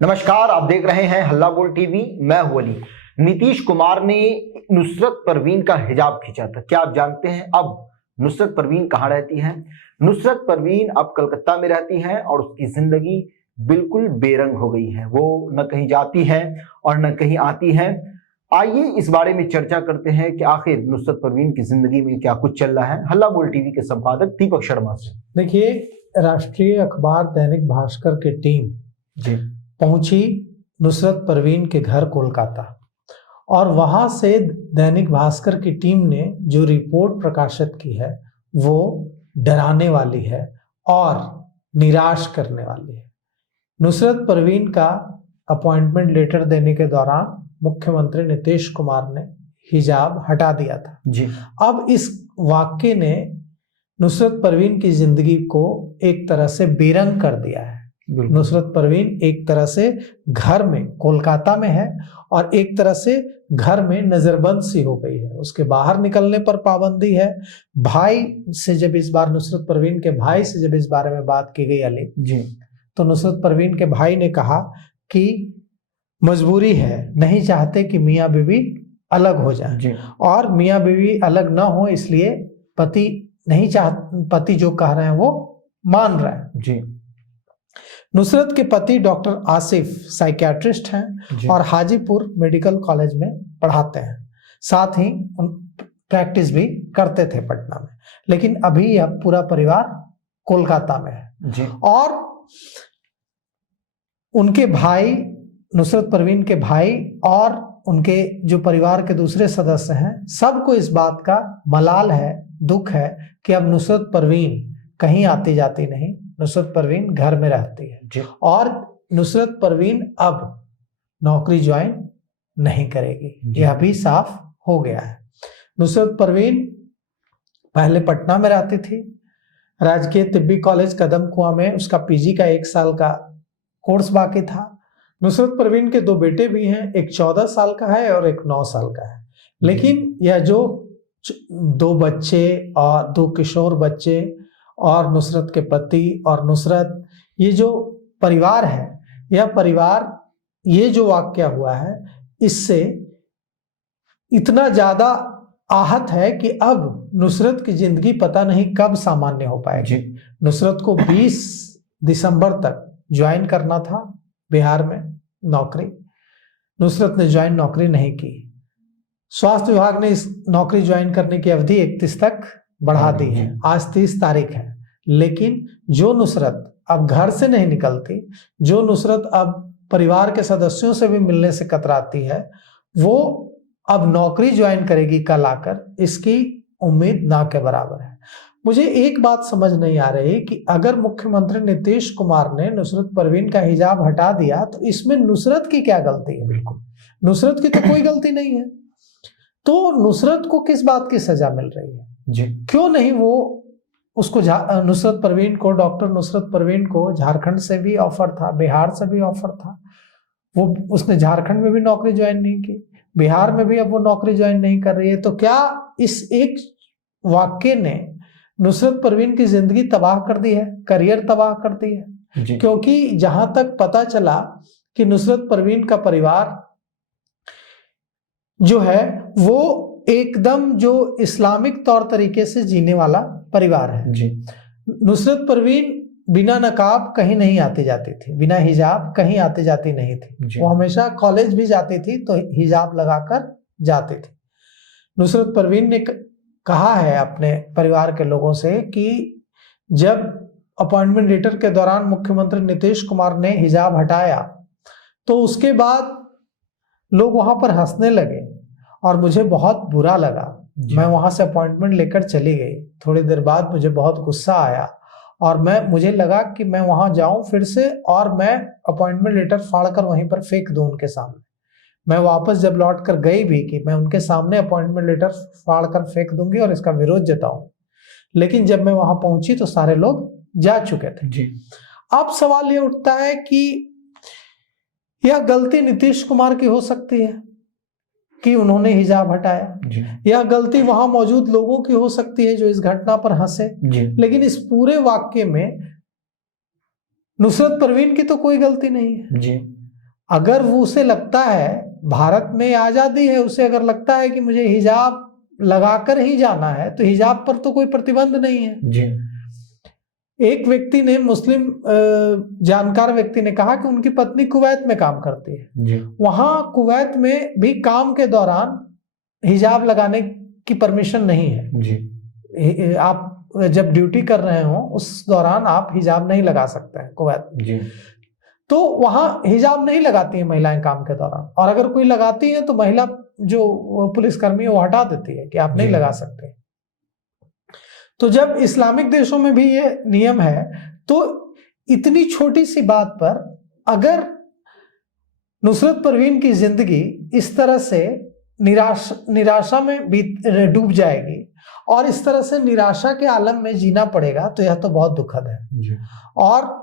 नमस्कार, आप देख रहे हैं हल्ला बोल टीवी। मैं हूं अली। नीतीश कुमार ने नुसरत परवीन का हिजाब खींचा था। क्या आप जानते हैं अब नुसरत परवीन कहाँ रहती है? नुसरत परवीन अब कलकत्ता में रहती है और उसकी जिंदगी बिल्कुल बेरंग हो गई है। वो न कहीं जाती है और न कहीं आती है। आइए इस बारे में चर्चा करते हैं कि आखिर नुसरत परवीन की जिंदगी में क्या कुछ चल रहा है। हल्ला बोल टीवी के संपादक दीपक शर्मा से। देखिए, राष्ट्रीय अखबार दैनिक भास्कर की टीम जी पहुंची नुसरत परवीन के घर कोलकाता और वहां से दैनिक भास्कर की टीम ने जो रिपोर्ट प्रकाशित की है वो डराने वाली है और निराश करने वाली है। नुसरत परवीन का अपॉइंटमेंट लेटर देने के दौरान मुख्यमंत्री नीतीश कुमार ने हिजाब हटा दिया था। जी अब इस वाक्य ने नुसरत परवीन की जिंदगी को एक तरह से बेरंग कर दिया है। नुसरत परवीन एक तरह से घर में कोलकाता में है और एक तरह से घर में नजरबंद सी हो गई है। उसके बाहर निकलने पर पाबंदी है। भाई से जब इस बार नुसरत परवीन के भाई से जब इस बारे में बात की गई अली जी तो नुसरत परवीन के भाई ने कहा कि मजबूरी है, नहीं चाहते कि मियाँ बीवी अलग हो जाए और मियाँ बीवी अलग ना हो, इसलिए पति जो कह रहे हैं वो मान रहे हैं। जी नुसरत के पति डॉक्टर आसिफ साइकियाट्रिस्ट हैं और हाजीपुर मेडिकल कॉलेज में पढ़ाते हैं। साथ ही प्रैक्टिस भी करते थे पटना में, लेकिन अभी यह पूरा परिवार कोलकाता में है। जी और उनके भाई, नुसरत परवीन के भाई और उनके जो परिवार के दूसरे सदस्य हैं, सबको इस बात का मलाल है, दुख है कि अब नुसरत परवीन कहीं आती जाती नहीं, नुसरत परवीन घर में रहती है और नुसरत परवीन अब नौकरी ज्वाइन नहीं करेगी। यह भी साफ हो गया है। नुसरत परवीन पहले पटना में रहती थी। राजकीय तिब्बी कॉलेज कदम कुआं में उसका पीजी का 1 साल का कोर्स बाकी था। नुसरत परवीन के 2 बेटे भी हैं, एक 14 साल का है और एक 9 साल का है। लेकिन यह जो 2 बच्चे और 2 किशोर बच्चे और नुसरत के पति और नुसरत, ये जो परिवार है, यह परिवार, ये जो वाकया हुआ है, इससे इतना ज्यादा आहत है कि अब नुसरत की जिंदगी पता नहीं कब सामान्य हो पाएगी। नुसरत को 20 दिसंबर तक ज्वाइन करना था बिहार में नौकरी। नुसरत ने ज्वाइन नौकरी नहीं की। स्वास्थ्य विभाग ने इस नौकरी ज्वाइन करने की अवधि 31 तक बढ़ा दी है। आज 30 तारीख है, लेकिन जो नुसरत अब घर से नहीं निकलती, जो नुसरत अब परिवार के सदस्यों से भी मिलने से कतराती है, वो अब नौकरी ज्वाइन करेगी कल आकर, इसकी उम्मीद ना के बराबर है। मुझे एक बात समझ नहीं आ रही कि अगर मुख्यमंत्री नीतीश कुमार ने नुसरत परवीन का हिजाब हटा दिया तो इसमें नुसरत की क्या गलती है? बिल्कुल, नुसरत की तो कोई गलती नहीं है। तो नुसरत को किस बात की सजा मिल रही है? क्यों नहीं वो उसको नुसरत परवीन को, डॉक्टर नुसरत परवीन को झारखंड से भी ऑफर था, बिहार से भी ऑफर था। उसने झारखंड में भी नौकरी ज्वाइन नहीं की, बिहार में भी अब वो नौकरी ज्वाइन नहीं कर रही है। तो क्या इस एक वाक्य ने नुसरत परवीन की जिंदगी तबाह कर दी है, करियर तबाह कर दी है? क्योंकि जहां तक पता चला कि नुसरत परवीन का परिवार जो है वो एकदम जो इस्लामिक तौर तरीके से जीने वाला परिवार है। नुसरत परवीन बिना नकाब कहीं नहीं आती जाती थी, बिना हिजाब कहीं आती जाती नहीं थी। वो हमेशा कॉलेज भी जाती थी तो हिजाब लगाकर जाती थी। नुसरत परवीन ने कहा है अपने परिवार के लोगों से कि जब अपॉइंटमेंट लेटर के दौरान मुख्यमंत्री नीतीश कुमार ने हिजाब हटाया तो उसके बाद लोग वहां पर हंसने लगे और मुझे बहुत बुरा लगा। मैं वहां से अपॉइंटमेंट लेकर चली गई। थोड़ी देर बाद मुझे बहुत गुस्सा आया और मुझे लगा कि मैं वहां जाऊं फिर से और मैं अपॉइंटमेंट लेटर फाड़कर वहीं पर फेंक दूं उनके सामने। मैं वापस जब लौट कर गई भी कि मैं उनके सामने अपॉइंटमेंट लेटर फाड़कर फेंक दूंगी और इसका विरोध जताऊं, लेकिन जब मैं वहां पहुंची तो सारे लोग जा चुके थे। अब सवाल ये उठता है कि यह गलती नीतीश कुमार की हो सकती है कि उन्होंने हिजाब हटाया, यह गलती वहां मौजूद लोगों की हो सकती है जो इस घटना पर हंसे, लेकिन इस पूरे वाक्य में नुसरत परवीन की तो कोई गलती नहीं है। अगर वो उसे लगता है, भारत में आजादी है, उसे अगर लगता है कि मुझे हिजाब लगाकर ही जाना है, तो हिजाब पर तो कोई प्रतिबंध नहीं है जी। एक व्यक्ति ने, मुस्लिम जानकार व्यक्ति ने कहा कि उनकी पत्नी कुवैत में काम करती है जी। वहां कुवैत में भी काम के दौरान हिजाब लगाने की परमिशन नहीं है जी। आप जब ड्यूटी कर रहे हो उस दौरान आप हिजाब नहीं लगा सकते हैं कुवैत में। जी। तो वहां हिजाब नहीं लगाती हैं महिलाएं काम के दौरान, और अगर कोई लगाती है तो महिला जो पुलिसकर्मी है वो हटा देती है कि आप नहीं जी। लगा सकते। तो जब इस्लामिक देशों में भी ये नियम है, तो इतनी छोटी सी बात पर अगर नुसरत परवीन की जिंदगी इस तरह से निराशा में डूब जाएगी और इस तरह से निराशा के आलम में जीना पड़ेगा, तो यह तो बहुत दुखद है जी। और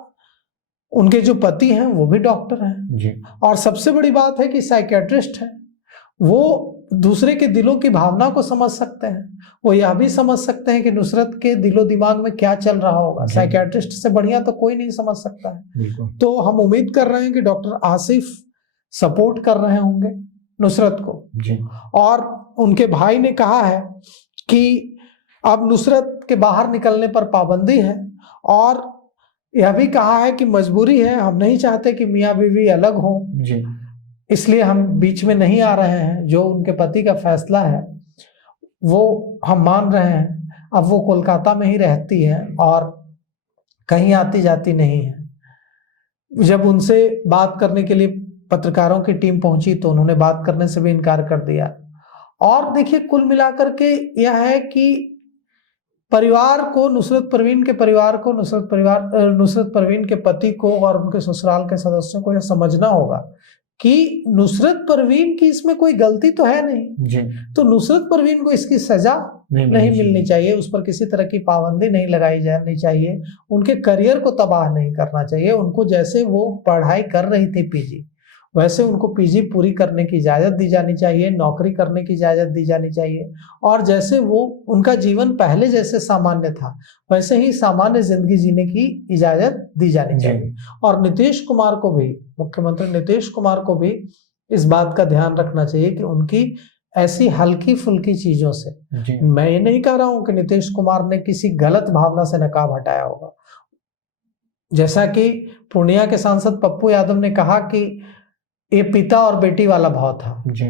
उनके जो पति हैं वो भी डॉक्टर हैं जी। और सबसे बड़ी बात है कि साइकियाट्रिस्ट हैं, वो दूसरे के दिलों की भावना को समझ सकते हैं, वो यह भी समझ सकते हैं कि नुसरत के दिलो दिमाग में क्या चल रहा होगा। साइकियाट्रिस्ट से बढ़िया तो कोई नहीं समझ सकता है। तो हम उम्मीद कर रहे हैं कि डॉक्टर आसिफ सपोर्ट कर रहे होंगे नुसरत को जी। और उनके भाई ने कहा है कि अब नुसरत के बाहर निकलने पर पाबंदी है और यह भी कहा है कि मजबूरी है, हम नहीं चाहते कि मियाँ बीवी अलग हों जी। इसलिए हम बीच में नहीं आ रहे हैं, जो उनके पति का फैसला है वो हम मान रहे हैं। अब वो कोलकाता में ही रहती है और कहीं आती जाती नहीं है। जब उनसे बात करने के लिए पत्रकारों की टीम पहुंची तो उन्होंने बात करने से भी इनकार कर दिया। और देखिए, कुल मिलाकर के यह है कि परिवार को, नुसरत परवीन के परिवार को, नुसरत परवीन के पति को और उनके ससुराल के सदस्यों को यह समझना होगा कि नुसरत परवीन की इसमें कोई गलती तो है नहीं जी। तो नुसरत परवीन को इसकी सजा नहीं मिलनी चाहिए, उस पर किसी तरह की पाबंदी नहीं लगाई जानी चाहिए, उनके करियर को तबाह नहीं करना चाहिए। उनको जैसे वो पढ़ाई कर रही थी पीजी, वैसे उनको पीजी पूरी करने की इजाजत दी जानी चाहिए, नौकरी करने की इजाजत दी जानी चाहिए और जैसे वो उनका जीवन पहले जैसे सामान्य था वैसे ही सामान्य जिंदगी जीने की इजाजत दी जानी चाहिए। और नीतीश कुमार को भी, मुख्यमंत्री नीतीश कुमार को भी इस बात का ध्यान रखना चाहिए कि उनकी ऐसी हल्की फुल्की चीजों से, मैं ये नहीं कह रहा हूं कि नीतीश कुमार ने किसी गलत भावना से नकाब हटाया होगा, जैसा कि पूर्णिया के सांसद पप्पू यादव ने कहा कि ये पिता और बेटी वाला भाव था। जी।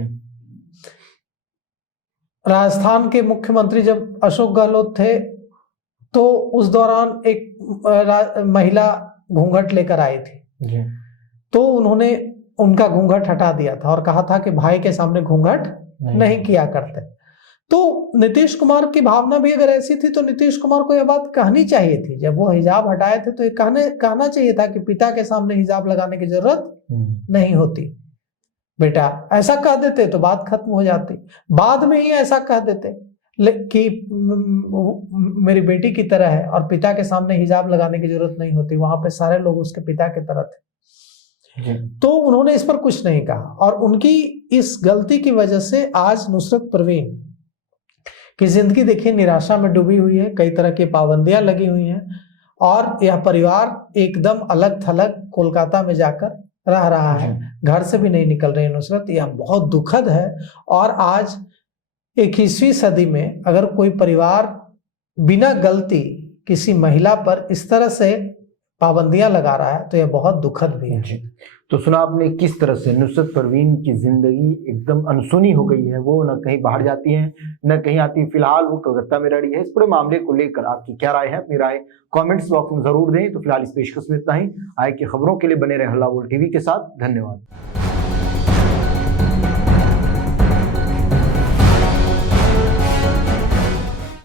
राजस्थान के मुख्यमंत्री जब अशोक गहलोत थे तो उस दौरान एक महिला घूंघट लेकर आई थी जी। तो उन्होंने उनका घूंघट हटा दिया था और कहा था कि भाई के सामने घूंघट नहीं किया करते। तो नीतीश कुमार की भावना भी अगर ऐसी थी तो नीतीश कुमार को यह बात कहनी चाहिए थी, जब वो हिजाब हटाए थे तो ये कहना चाहिए था कि पिता के सामने हिजाब लगाने की जरूरत नहीं होती, बेटा ऐसा कह देते तो बात खत्म हो जाती। बाद में ही ऐसा कह देते कि मेरी बेटी की तरह है और पिता के सामने हिजाब लगाने की जरूरत नहीं होती, वहां पे सारे लोग उसके पिता की तरह थे। तो उन्होंने इस पर कुछ नहीं कहा और उनकी इस गलती की वजह से आज नुसरत परवीन की जिंदगी देखिए निराशा में डूबी हुई है, कई तरह की पाबंदियां लगी हुई हैं और यह परिवार एकदम अलग थलग कोलकाता में जाकर रह रहा है, घर से भी नहीं निकल रही है नुसरत। यह बहुत दुखद है और आज 21वीं सदी में अगर कोई परिवार बिना गलती किसी महिला पर इस तरह से पाबंदियां लगा रहा है तो यह बहुत दुखद भी है। जी। तो सुना आपने किस तरह से नुसरत परवीन की जिंदगी एकदम अनसुनी हो गई है, वो न कहीं बाहर जाती है न कहीं आती है, फिलहाल वो कलकत्ता में रह रही है। इस पूरे मामले को लेकर आपकी क्या राय है, अपनी राय कमेंट्स बॉक्स में जरूर दें। तो फिलहाल इस पेशकश में इतना ही। आए की खबरों के लिए बने रहे हल्ला बोल टीवी के साथ। धन्यवाद।